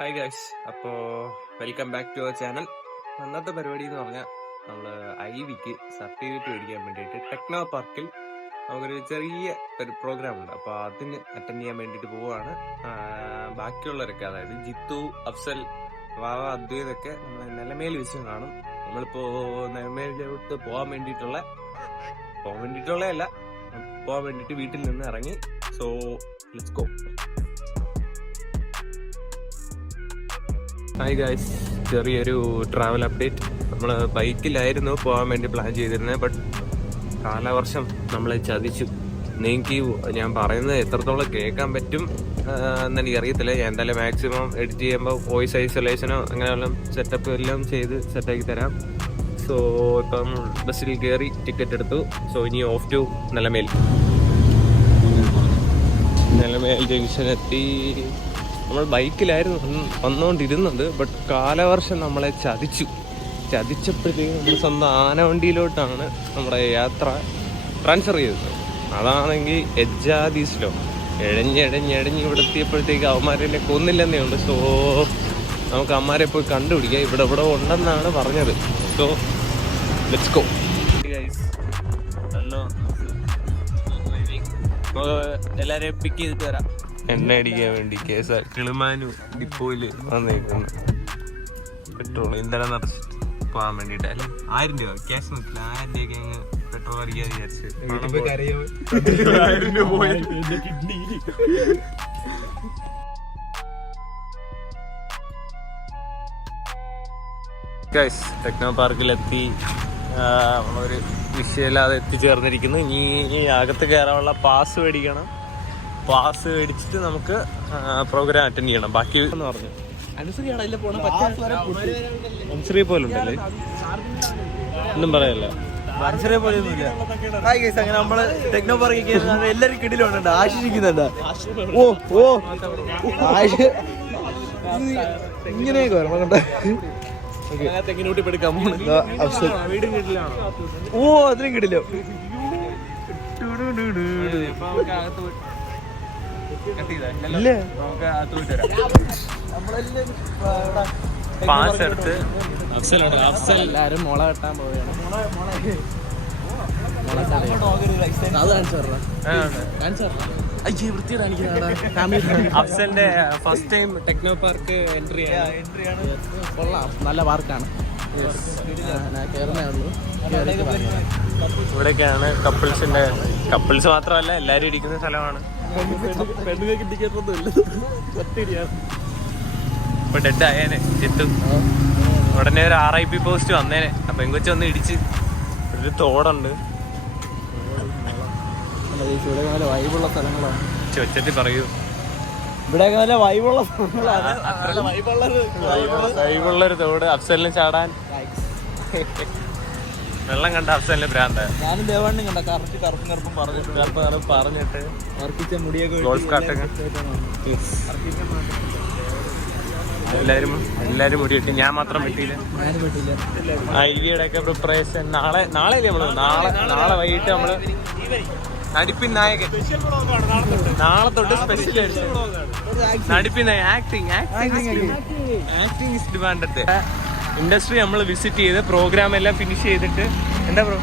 Hi guys, അപ്പോൾ welcome back to our channel. അന്നത്തെ പരിപാടി എന്ന് പറഞ്ഞാൽ നമ്മൾ ഐവിക്ക് സർട്ടിഫിക്കറ്റ് മേടിക്കാൻ വേണ്ടിയിട്ട് ടെക്നോ പാർക്കിൽ നമുക്കൊരു ചെറിയ ഒരു പ്രോഗ്രാം ഉണ്ട്. അപ്പോൾ അതിന് അറ്റൻഡ് ചെയ്യാൻ വേണ്ടിയിട്ട് പോവുകയാണ്. ബാക്കിയുള്ളവരൊക്കെ, അതായത് ജിത്തു, അഫ്സൽ, വാവ, അദ്വൈതൊക്കെ നമ്മൾ നിലമേൽ വെച്ച് കാണും. നമ്മളിപ്പോൾ നിലമേലോട്ട് പോകാൻ വേണ്ടിയിട്ടുള്ള വീട്ടിൽ നിന്ന് ഇറങ്ങി. So let's go. Hi guys, ചെറിയൊരു ട്രാവൽ അപ്ഡേറ്റ്. നമ്മൾ ബൈക്കിലായിരുന്നു പോകാൻ വേണ്ടി പ്ലാൻ ചെയ്തിരുന്നത്. ബട്ട് കാലവർഷം നമ്മളെ ചതിച്ചു. നിങ്ങൾക്ക് ഞാൻ പറയുന്നത് എത്രത്തോളം കേൾക്കാൻ പറ്റും എന്നെനിക്കറിയത്തില്ല. ഞാൻ എന്തായാലും മാക്സിമം എഡിറ്റ് ചെയ്യുമ്പോൾ വോയിസ് ഐസൊലേഷനോ അങ്ങനെയെല്ലാം സെറ്റപ്പ് എല്ലാം ചെയ്ത് സെറ്റാക്കി തരാം. സോ ഇപ്പം ബസ്സിൽ കയറി ടിക്കറ്റ് എടുത്തു. സോ ഇനി ഓഫ് ടു നിലമേൽ ജംഗ്ഷനെത്തി. നമ്മൾ ബൈക്കിലായിരുന്നു വന്നുകൊണ്ടിരുന്നത്. ബട്ട് കാലവർഷം നമ്മളെ ചതിച്ചപ്പോഴത്തേക്കും നമ്മൾ സ്വന്തം ആനവണ്ടിയിലോട്ടാണ് നമ്മുടെ യാത്ര ട്രാൻസ്ഫർ ചെയ്തത്. അതാണെങ്കിൽ എജ്ജാദീസിലോ എഴഞ്ഞ് ഇവിടെ എത്തിയപ്പോഴത്തേക്ക് അവന്മാരെ കൊന്നില്ലെന്നേ ഉണ്ട്. സോ നമുക്ക് അമ്മമാരെ പോയി കണ്ടുപിടിക്കാം. ഇവിടെ ഉണ്ടെന്നാണ് പറഞ്ഞത്. So let's go. എല്ലാവരെയും പിക്ക് ചെയ്തിട്ട് വരാം. എണ്ണ അടിക്കാൻ വേണ്ടി കിളിമാനു ഡിപ്പോയില് വന്നേക്കുന്നു. പെട്രോൾ ഇന്ധനം നിറച്ചിട്ട് പോകാൻ വേണ്ടിട്ടല്ലേ. 1000 രൂപ ക്യാഷ് നോക്കില്ല. 1000 രൂപയ്ക്ക് അങ്ങ് പെട്രോൾ അടിക്കാൻ വിചാരിച്ചു. ഗൈസ്, ടെക്നോ പാർക്കിലെത്തി. നമ്മളൊരു വിഷയമില്ലാതെ എത്തിച്ചേർന്നിരിക്കുന്നു. ഇനി അകത്ത് കയറാനുള്ള പാസ് മേടിക്കണം. പാസ് മേടിച്ചിട്ട് നമുക്ക് പ്രോഗ്രാം അറ്റൻഡ് ചെയ്യണം. ബാക്കി എന്ന് പറഞ്ഞു അനുസരിയെ പോലെ ഉണ്ടല്ലേ, ഒന്നും പറയല്ല. അനുസരിയെ പോലെ ഒന്നുമില്ല. അങ്ങനെ നമ്മള് ടെക്നോ പാർക്കിൽ എല്ലാരും കിടിലുണ്ട്, ആശിക്കുന്നുണ്ട്. ഇങ്ങനെയൊക്കെ വരണം കണ്ട. ഓ അതിനും കിടിലോ. പാസ് എടുത്ത് എല്ലാരും മുള കെട്ടാൻ പോവുകയാണ്. അഫ്സലിന്റെ ഫസ്റ്റ് ടൈം ടെക്നോ പാർക്ക് എൻട്രിയാണ്. കൊള്ളാം, നല്ല പാർക്കാണ്. ഇവിടെയൊക്കെയാണ് കപ്പിൾസ് മാത്രമല്ല എല്ലാരും ഇരിക്കുന്ന സ്ഥലമാണ്. ഇപ്പൊ ഡെഡ് ആയേനെ ജിത്തു. ഉടനെ ഒരു RIP പോസ്റ്റ് വന്നേനെ. അപ്പൊ എങ്കൊച്ചു വന്ന് ഇടിച്ച്. ഒരു തോടുണ്ട്. വൈബുള്ള സ്ഥലങ്ങളാണ്. ചോദിച്ചിട്ട് പറയൂ. ഇവിടെ നല്ല വൈബുള്ള വൈബുള്ളൊരു തോട്. അഫ്സലിന് ചാടാൻ വെള്ളം കണ്ട അഫ്സലിന് ഭ്രാന്ത. ഞാനും ദേവാണ്ണും കണ്ട കറുപ്പും പറഞ്ഞിട്ട് മുടിയൊക്കെ എല്ലാരും മുടി വെട്ടി. ഞാൻ മാത്രം വെട്ടിയില്ല. ഐയുടെ ഒക്കെ പ്രിപ്പറേഷൻ നാളെ നാളെ വൈകിട്ട് നമ്മള് നടിപ്പിൻ നായകൻ. നാളെ തൊട്ട് സ്പെഷ്യൽ നടിപ്പിൻ ആക്ടിങ് ഇസ് ഡിമാൻഡഡ്. ഇൻഡസ്ട്രി നമ്മൾ വിസിറ്റ് ചെയ്ത് പ്രോഗ്രാം എല്ലാം ഫിനിഷ് ചെയ്തിട്ട് എന്താ ബ്രോ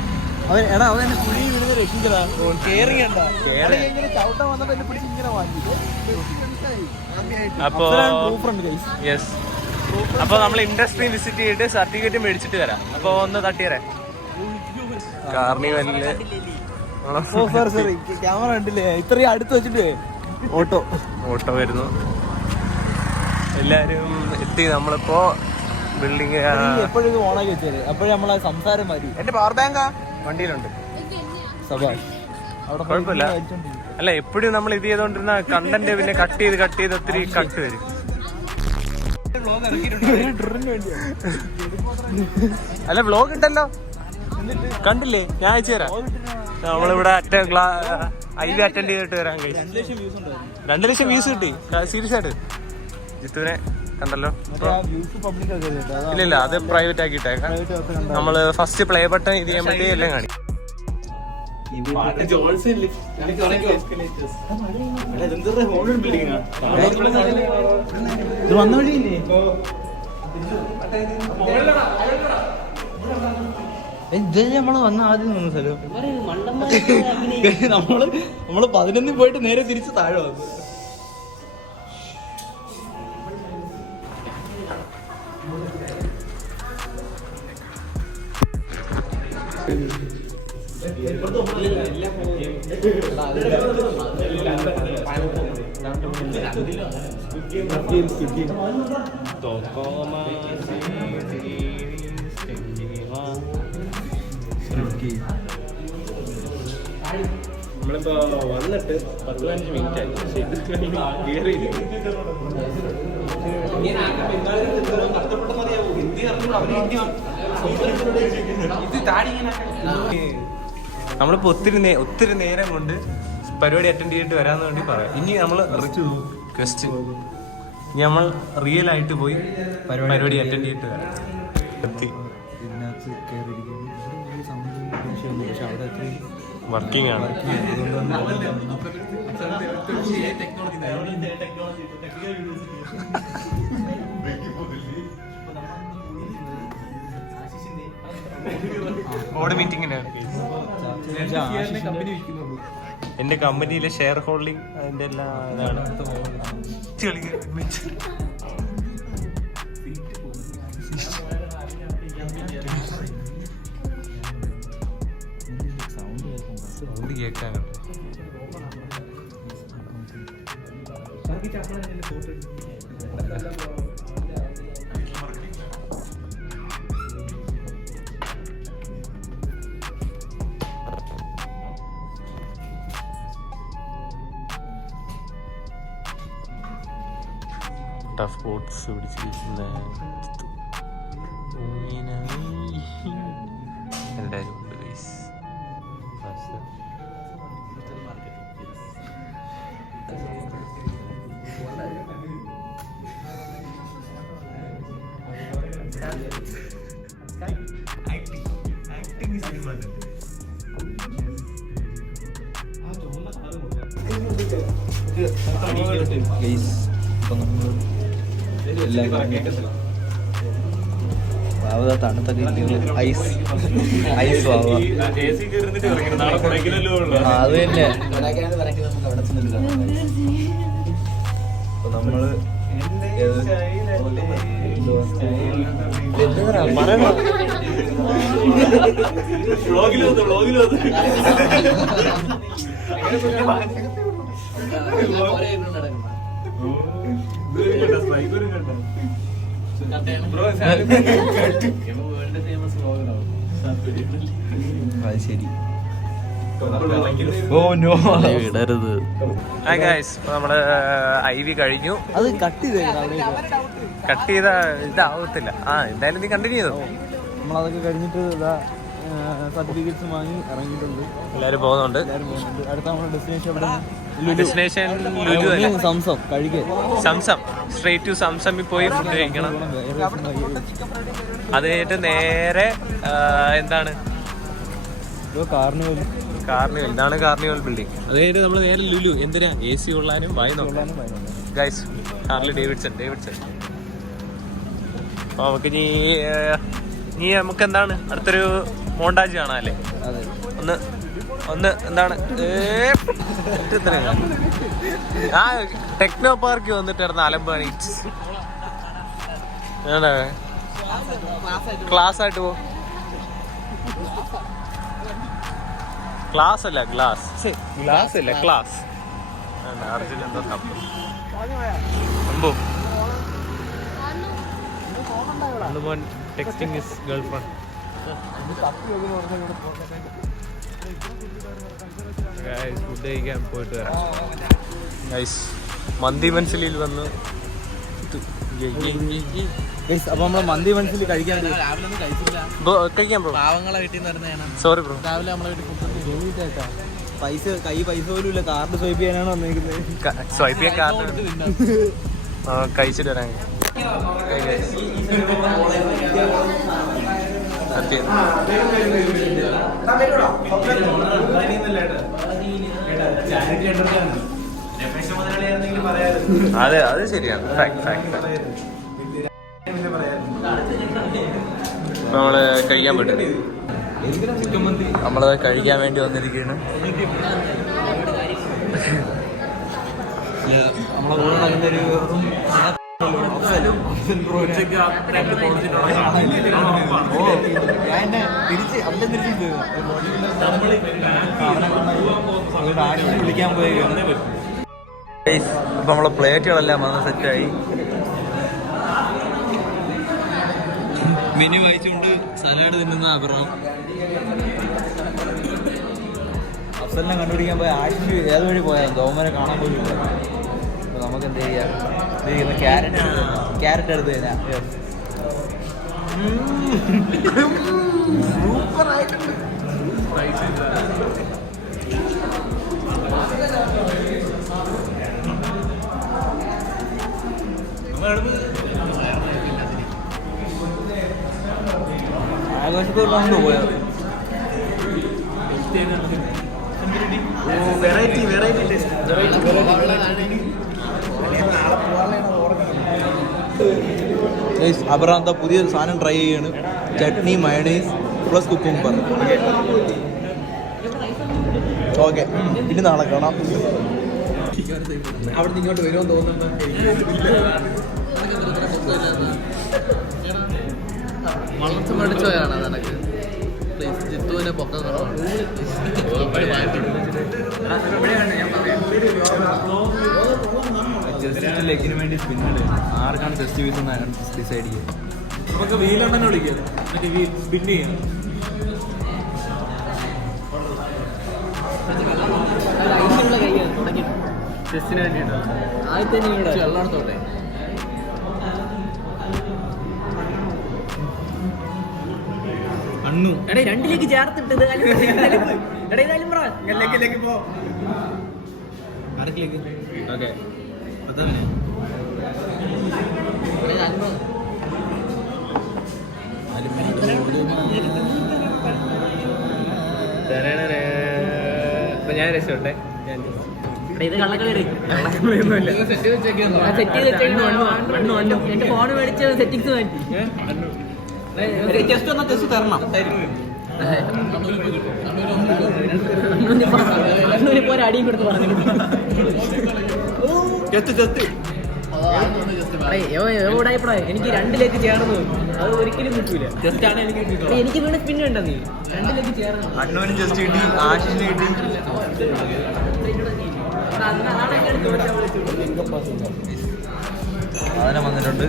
അപ്പൊ നമ്മൾ ഇൻഡസ്ട്രി വിസിറ്റ് ചെയ്തിട്ട് സർട്ടിഫിക്കറ്റ് മേടിച്ചിട്ട് വരാം. അപ്പൊ ഒന്ന് തട്ടിയറേ. കാർണിവലില് ക്യാമറ കണ്ടില്ലേ, ഇത്രയും അടുത്ത് വെച്ചിട്ട് ഓട്ടോ വരുന്നു. എല്ലാരും എത്തി. നമ്മളിപ്പോ ബിൽഡിംഗ് എപ്പോഴും ഓണാക്കി വെച്ചത്. അപ്പോഴും നമ്മളെ സംസാരം മാറ്റി. എന്റെ പവർ ബാങ്കാ വണ്ടിയിലുണ്ട്. കുഴപ്പമില്ല. അല്ല, എപ്പോഴും നമ്മൾ ഇത് ചെയ്തോണ്ടിരുന്ന കണ്ടന്റ് പിന്നെ കട്ട് ചെയ്ത് ഒത്തിരി കട്ട് വരും. അല്ല, വ്ലോഗ് ഇട്ടല്ലോ, കണ്ടില്ലേ? ഞാൻ അയച്ചു തരാം. നമ്മളിവിടെ ഐവി അറ്റൻഡ് ചെയ്തിട്ട് വരാൻ കഴിയും. 2 ലക്ഷം വ്യൂസ് കിട്ടി. സീരിയസ് ആയിട്ട് ജിത്തുവിനെ കണ്ടല്ലോ. ഇല്ല, അത് പ്രൈവറ്റ് ആക്കിയിട്ടേക്കാം. നമ്മള് ഫസ്റ്റ് പ്ലേ ബട്ടൺ ഇത് ചെയ്യുമ്പോഴത്തേ എല്ലാം കാണി. ഇത് വന്ന വഴിയില്ലേ? ഇത് നമ്മള് വന്ന ആദ്യം വന്ന സ്ഥലം. നമ്മള് 11 പോയിട്ട് നേരെ തിരിച്ച് താഴെ വന്നു. നമ്മളിപ്പോ വന്നിട്ട് 10-15 മിനിറ്റ് ആയി. പക്ഷെ ഇത് കേറിയില്ല. നമ്മളിപ്പോ ഒത്തിരി നേരം കൊണ്ട് പരിപാടി അറ്റൻഡ് ചെയ്തിട്ട് വരാന്ന് വേണ്ടി പറയാം. ഇനി നമ്മൾ ക്വസ്റ്റ് ഇനി നമ്മൾ റിയൽ ആയിട്ട് പോയി പരിപാടി അറ്റൻഡ് ചെയ്തിട്ട് വരാം. വർക്കിംഗ് ആണ്. ബോർഡ് മീറ്റിംഗിനാണ്. എന്റെ കമ്പനിയിലെ ഷെയർ ഹോൾഡിംഗ് അതിന്റെ എല്ലാ ഇതാണ്. സൗണ്ട് കേൾക്കാൻ ടഫ് ബോട്ട്സ് പിടിച്ചിരിക്കുന്ന എല്ലാവരും ഉണ്ട് ഗൈസ്. തണുത്തൊക്കെ ഐസ് ഐസ് അത് തന്നെ. നമ്മള് ശരി. ഇടരുത്. നമ്മള് IV കഴിഞ്ഞു. അത് കട്ട് ചെയ്ത ഇതാവത്തില്ല. എന്തായാലും നീ കണ്ടിന്യൂ ചെയ്തോ. നമ്മളതൊക്കെ കഴിഞ്ഞിട്ട് സർട്ടിഫിക്കറ്റ്സ് വാങ്ങി ഇറങ്ങിയിട്ടുണ്ട്. എല്ലാരും പോകുന്നുണ്ട്. അടുത്ത നമ്മുടെ ഡെസ്റ്റിനേഷൻ ലുലു അല്ല, സംസം കഴിക്കാൻ. സംസം സ്ട്രേറ്റ് ടു സംസമിൽ പോയി ഫുഡ് കഴിക്കണം. അത് കഴിഞ്ഞിട്ട് നേരെ എന്താണ് കാർണിവൽ. ഇതാണ് കാർണിവൽ ബിൽഡിംഗ്. അത് കഴിഞ്ഞിട്ട് നമ്മൾ നേരെ ലുലു. എന്തിനാ? AC കൊള്ളാനും വായി നോക്കാനും. Guys Harley Davidson. അപ്പൊ നമുക്ക് ഇനി നമുക്ക് എന്താണ് അടുത്തൊരു മോണ്ടാജ് കാണാല്ലേ? ഒന്ന് എന്താണ് ടെക്നോ പാർക്ക് വന്നിട്ട് അലമ്പാണ്. ക്ലാസ് ആയിട്ട് പോ. ക്ലാസ് അല്ല ക്ലാസ്. അർജുൻ എന്തോ സംഭവം. Texting his girlfriend. ഫുഡ് കഴിക്കാൻ പോയിട്ട് വരാം ഗൈസ്. മന്തി മനസ്സിലിൽ വന്ന് അപ്പൊ നമ്മള് മന്തി മനസ്സിൽ കഴിക്കാൻ ബ്രോ. പാവങ്ങളെ വീട്ടിൽ നിന്ന്. Sorry bro. രാവിലെ നമ്മളെ വീട്ടിൽ പൈസ പോലും ഇല്ല. കാർഡ് സ്വൈപ്പ് ചെയ്യാനാണ് വന്നിരിക്കുന്നത്. സ്വൈപ്പ് ചെയ്യാൻ കാർഡ് കഴിച്ചിട്ട് വരാൻ. അതെ, അത് ശരിയാണ്. നമ്മള് കഴിക്കാൻ പറ്റും. നമ്മളത് കഴിക്കാൻ വേണ്ടി വന്നിരിക്കുകയാണ്. നമ്മളെ കൂടെ നടക്കുന്നൊരു വിളിക്കാൻ പോയി. അപ്പൊ നമ്മളെ പ്ലേറ്റുകളെല്ലാം വന്ന് സെറ്റായി. മെനു വായിച്ചുകൊണ്ട് സലാഡ് തിന്നുന്ന അപൂർവം. അഫ്സലിനെ കണ്ടുപിടിക്കാൻ പോയ ആശിഷ് ഏത് വഴി പോയാൽ ഗവൺമെന്റ് കാണാൻ പോലും ഇല്ല. അപ്പൊ നമുക്ക് എന്ത് ചെയ്യാം, ക്യാരറ്റ് എടുത്ത് കഴിഞ്ഞാൽ സൂപ്പറായിട്ടുണ്ട്. ആകാശത്തോട്ടാണല്ലോ പോയത്. അപറാന്ത പുതിയൊരു സാധനം ട്രൈ ചെയ്യാണ്. Chutney, mayonnaise plus cucumber. Okay, ഇനി നാളെ കാണാം. അവിടെ നിന്ന് ഇങ്ങോട്ട് വരുമെന്ന് തോന്നുന്നുണ്ട്. വളർച്ച മടിച്ചോയാണ് നിനക്ക്. ജിത്തുവിനെ പൊക്കം ജസ്റ്റ് ലെഗിന് വേണ്ടി സ്പിന്നുണ്ട്. ആർക്കാണ് ജസ്റ്റ് വീസ് ഡിസൈഡ് ചെയ്യുക. നമുക്ക് വീലെണ്ണനെ വിളിക്കാം, മറ്റേ സ്പിൻ ചെയ്യാം. ചെസ്സിന് വേണ്ടിയിട്ട് ആദ്യത്തെ വെള്ളത്തോട്ടെ. അണ്ണു എടേ രണ്ടിലേക്ക് ചേർത്തിട്ടത്. പോ. ആർക്കിലേക്ക്? ഓക്കെ, ഞാൻ രക്ഷപ്പെട്ടെ. ഇത് കള്ളക്കളി സെറ്റ് എന്റെ ഫോണ് മേടിച്ച് സെറ്റിങ്സ് മാറ്റി. ജസ്റ്റ് ഒന്ന് ടെസ്റ്റ് തരണം. അടിയും കൊടുത്ത് പറഞ്ഞു. എനിക്ക് രണ്ടിലേക്ക് ചേർന്നു. അത് ഒരിക്കലും കിട്ടൂല. ജസ്റ്റാണ് എനിക്ക് വീണ് സ്പിൻ ഉണ്ടോ? നീ രണ്ടിലേക്ക് ചേർന്നു. അണ്ണൂനും ജസ്റ്റ് കിട്ടി, ആശിഷിന് കിട്ടി. സാധനം വന്നിട്ടുണ്ട്.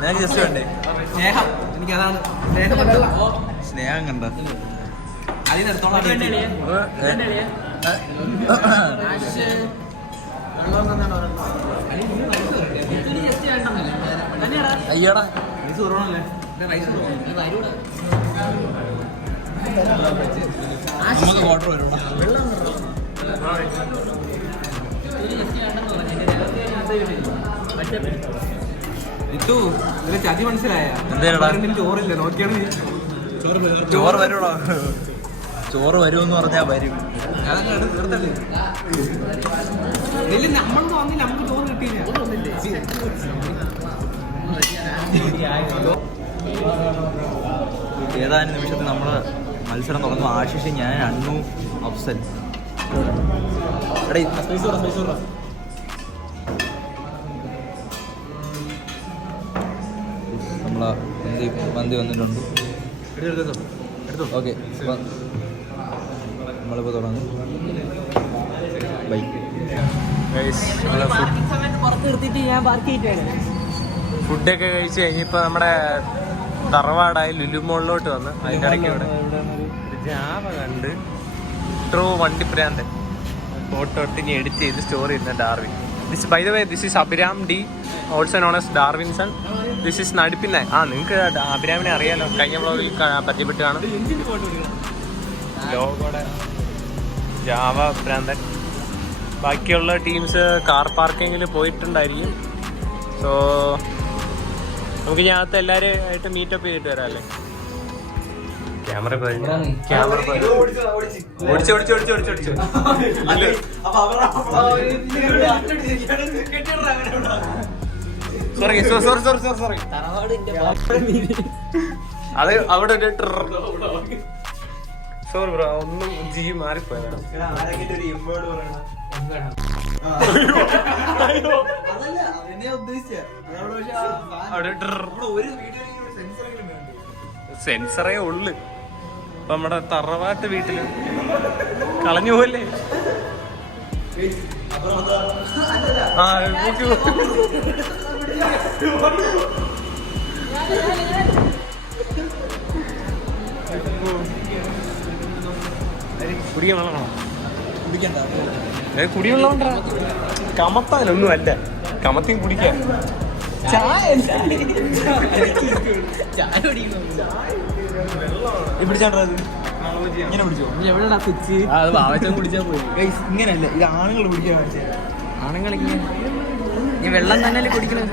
നിനക്ക് ജസ്റ്റ് വേണ്ടേ? സ്നേഹം എനിക്കതാണ്. സ്നേഹം കണ്ട അയ്യടാ റൈസ് കുറവാണല്ലേ? നമുക്ക് വാട്ടർ വരും. ചതി മനസ്സിലായ എന്തേടാ? ചോറില്ല, നോക്കിയാണ് ചോറ് വരുവാ. ചോറ് വരുമെന്ന് പറഞ്ഞാ വരും. നമ്മൾക്ക് വന്നില്ല, നമുക്ക് ചോറ് കിട്ടിയില്ല. ഏതാനും നിമിഷത്തിൽ നമ്മള് മത്സരം തുടങ്ങും. ആശിഷ്, ഞാൻ, അണ്ണു, അഫ്സൽ. നമ്മളെ മന്തി വന്നിട്ടുണ്ട്. ഓക്കെ, നമ്മളിപ്പോൾ തുടങ്ങും. ബൈ. ഫുഡൊക്കെ കഴിച്ച് കഴിഞ്ഞിപ്പോൾ നമ്മുടെ തറവാടായി ലുലുമോളിലോട്ട് വന്ന് അതിൻ്റെ ഇടയ്ക്ക് ഇവിടെ ജാവ കണ്ട് ട്രൂ വണ്ടിപ്രാന്തൻ ഫോട്ടോ എടുത്ത് ഇനി എഡിറ്റ് ചെയ്ത് സ്റ്റോറി ചെയ്യുന്ന Darwin. This by the way, this is Abhiram D, also known as Darwinson. This is നടിപ്പിന്നെ. നിങ്ങൾക്ക് അഭിരാമിനെ അറിയാലോ, കഴിഞ്ഞ വ്ലോഗിൽ പരിചയപ്പെട്ട് കാണും. ലോഗോടെ ജാവ ഭ്രാന്തൻ. ബാക്കിയുള്ള ടീംസ് കാർ പാർക്കിങ്ങിൽ പോയിട്ടുണ്ടായിരിക്കും. സോ നമുക്ക് ഇതിനകത്ത് എല്ലാവരും ആയിട്ട് മീറ്റപ്പ് ചെയ്തിട്ട് വരാം അല്ലേ? ക്യാമറ സോറി അത് അവിടെ സോറി ബ്രോ, ഒന്നും ജി മാറിപ്പോയതാണ്. സെൻസറേ ഉള്ളു. അപ്പൊ നമ്മുടെ തറവാട്ട് വീട്ടില് കളഞ്ഞു പോലേ. ആ കുടിക്കാൻ വെള്ളം വേണം. കുടിവെള്ളം ഉണ്ടാ കമത്താനൊന്നും അല്ല, കമത്തിയും കുടിക്കാൻ. ഇങ്ങനെ പിടിച്ചോ? എവിടെടാ സ്വിച്ച്? അത് വാവച്ചൻ കുടിച്ചാ പോയി. ഇങ്ങനെയല്ല, ഇത് ആണുങ്ങൾ പിടിക്കാൻ. ആണുങ്ങളിങ്ങനെ ഈ വെള്ളം തന്നെ കുടിക്കണം.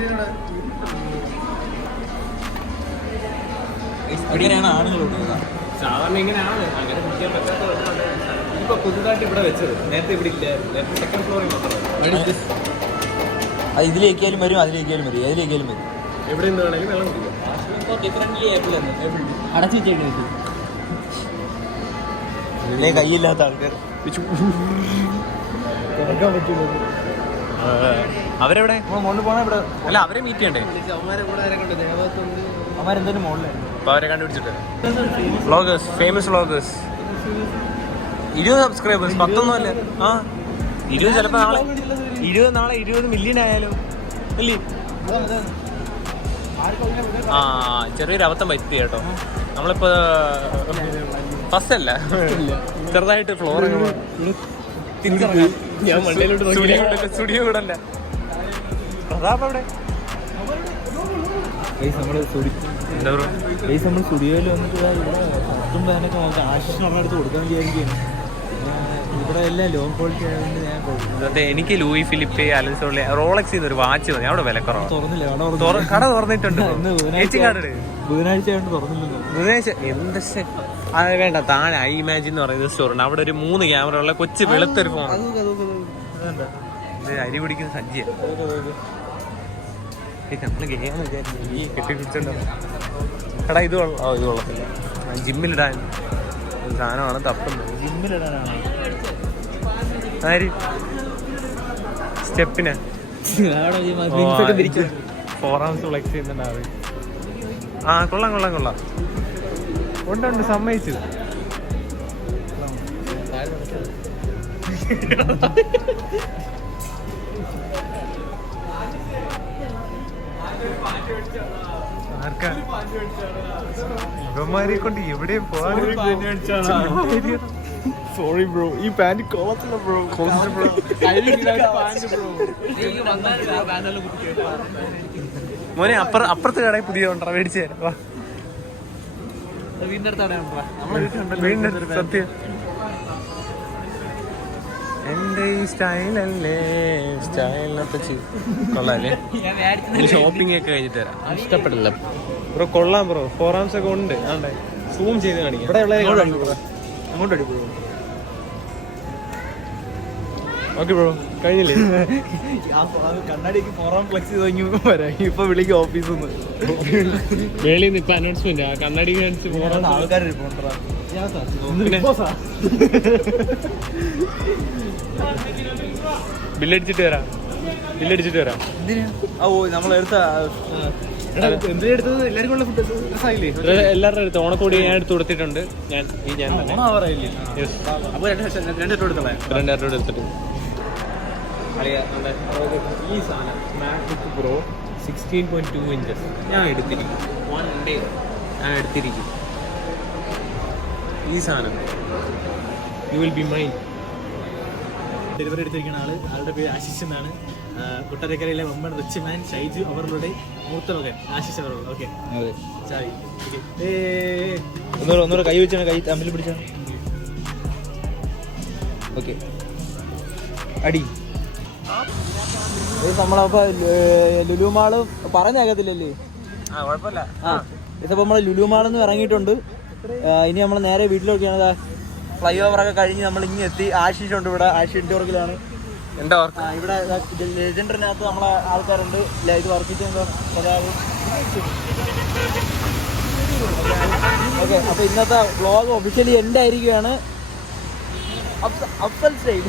ഇങ്ങനെയാണ് ആണുങ്ങൾ പിടിക്കുന്നത്. സാധാരണ ഇങ്ങനെയാണ്, അങ്ങനെ കുടിക്കാൻ പറ്റാത്തത്. ഇപ്പൊ പുതുതായിട്ട് ഇവിടെ വെച്ചത്, നേരത്തെ ഇവിടെ ഇല്ല. സെക്കൻഡ് ഫ്ലോറിൽ മാത്രമേ. അത് ഇതിലേക്കാലും വരും, അതിലേക്കാലും വരും, ഏതിലേക്കാലും വരും. എവിടെ നിന്ന് വേണമെങ്കിലും വെള്ളം കുടിക്കാം. അടച്ചു വെച്ചേക്കുന്നത് കയ്യില്ലാത്ത ആൾക്കാർ അവരെവിടെ മുകളിൽ പോണ ഇവിടെ അല്ല, അവരെ മീറ്റ് ചെയ്യണ്ടേ? അവരെന്തായാലും മുകളിലായിരുന്നു. അപ്പൊ അവരെ കണ്ടുപിടിച്ചിട്ട് വ്ളോഗേഴ്സ്, ഫേമസ് വ്ളോഗേഴ്സ്. 20 സബ്സ്ക്രൈബേഴ്സ്, 10 അല്ല. ആ 20 ചിലപ്പോ നാളെ 20 മില്യൺ ആയാലും അല്ലേ? ആ ചെറിയൊരു അബദ്ധം പറ്റി കേട്ടോ. നമ്മളിപ്പോ ഫസ്റ്റ് അല്ല, ചെറുതായിട്ട് ഫ്ലോർ സ്റ്റുഡിയോ കൂടെ അല്ല. പ്രതാപ് അവിടെ എന്താ ബ്രോ? നമ്മൾ സ്റ്റുഡിയോയിൽ വന്നിട്ട് ആശിഷ് നമ്മളടുത്ത് കൊടുക്കാൻ വിചാരിക്കുകയാണ്. ഇവിടെ എല്ലാം ലോ ക്വാളിറ്റി ആയതുകൊണ്ട് ഞാൻ അതെ, എനിക്ക് ലൂയി ഫിലിപ്പ്, അലൻസോളി, റോളക്സ് ഒരു വാച്ച് മതി. അവിടെ വില കുറവാണ്. തുറന്നില്ല, കട തുറന്നിട്ടുണ്ട്. ബുധനാഴ്ച കൊണ്ട് തുറന്നില്ലല്ലോ. ബുധനാഴ്ച എന്ത് അത് വേണ്ട. താഴെ ഐ ഇമാജിൻ എന്ന് പറയുന്ന സ്റ്റോറുണ്ട്. അവിടെ ഒരു 3 ക്യാമറ ഉള്ള കൊച്ചു വെളുത്തൊരു ഫോൺ. അരി പിടിക്കുന്ന സജ്ജ. നമ്മള് ഗെയിം വിചാരിച്ചു കെട്ടിപ്പിടിച്ചോണ്ടോ. എടാ ഇത് കൊള്ളത്തില്ല. ജിമ്മിലിടാൻ സാധനമാണ്. തപ്പുന്നത് ജിമ്മിലിടാനാണ്. ആര് സ്റ്റെപ്പിന് 4 hours ഫ്ലെക്സ് ചെയ്യുന്നുണ്ടാവും. ആ കൊള്ളാം. ഉണ്ട് സമ്മതിച്ചു. ആർക്കാ ഇവന്മാരെ കൊണ്ട് എവിടെയും പോവാൻ. സോറി ബ്രോ, ഈ പാന്റ് കൊള്ളത്തില്ല ബ്രോ. മോനെ അപ്പുറത്ത് കടയിൽ പുതിയ കൊണ്ടാ മേടിച്ചു തരാം. വീടിന്റെ സത്യം എന്റെ ഈ സ്റ്റൈലല്ലേ, സ്റ്റൈലിനൊക്കെ കൊള്ളാല്ലേ. ഷോപ്പിംഗ് ഒക്കെ കഴിഞ്ഞിട്ട് തരാം. ഇഷ്ടപ്പെടില്ല ബ്രോ. കൊള്ളാം ബ്രോ. 4 hours ഒക്കെ ഉണ്ട്. സൂം ചെയ്ത് കാണിക്കാം. അങ്ങോട്ട് അടിപൊളി. ഓക്കെ ബ്രോ, കഴിഞ്ഞില്ലേ? കണ്ണാടിക്ക് 4 hours ഫ്ലെക്സ് ചെയ്ത് കഴിഞ്ഞു വരാം. ഇപ്പൊ വിളിക്കും ഓഫീസിൽ നിന്ന്. വേളിയിൽ നിന്ന് ഇപ്പൊ അനൗൺസ്മെന്റ് കണ്ണാടി കാണിച്ച് ആൾക്കാർ ബില്ലടിച്ചിട്ട് വരാം. നമ്മളെടുത്ത എല്ലാവരുടെ അടുത്ത് ഓണക്കോടി ഞാൻ എടുത്ത് കൊടുത്തിട്ടുണ്ട്. ഞാൻ എടുത്തിട്ട് ഈ സാധനം മാക്ബുക്ക് പ്രോ 16.2 inches ഞാൻ എടുത്തിരിക്കും. 1 day ഞാൻ എടുത്തിരിക്കും. ഈ സാധനം you will be mine. Delivery എടുത്തിരിക്കുന്ന ആളുടെ പേര് ആശിഷ് എന്നാണ്. കൊട്ടാരക്കരയിലെ വമ്പൻ റിച്ച് മാൻ ഷൈജു അവരുടെ മൂത്ത മകൻ ആശിഷ് അവറുള്ള. ഓക്കെ, ഒന്നുകൂടെ കൈ വെച്ചാണ്, കൈ തമ്മിൽ പിടിച്ചാണ്. ഓക്കെ അടി നമ്മളപ്പോ ലുലു മാള് പറഞ്ഞാകത്തില്ലല്ലേ? ആ ഇതിപ്പോ നമ്മള് ലുലു മാളിന്ന് ഇറങ്ങിയിട്ടുണ്ട്. ഇനി നമ്മൾ നേരെ വീട്ടിലേക്കാണ്. ഫ്ലൈ ഓവർ ഒക്കെ കഴിഞ്ഞ് നമ്മൾ ഇങ്ങനെ എത്തി. ആശിഷ് ഉണ്ട് ഇവിടെ. ആശിഷ് ഇൻഡോർക്കിലാണ്. ഇവിടെ ലെജൻഡറിനകത്ത് നമ്മളെ ആൾക്കാരുണ്ട്. ഇത് വർക്ക് ചെയ്യുന്ന ഓക്കെ. അപ്പൊ ഇന്നത്തെ വ്ളോഗ് ഒഫീഷ്യലി എൻഡ് ആയിരിക്കുകയാണ്. അഫ്സൽ സ്റ്റൈൽ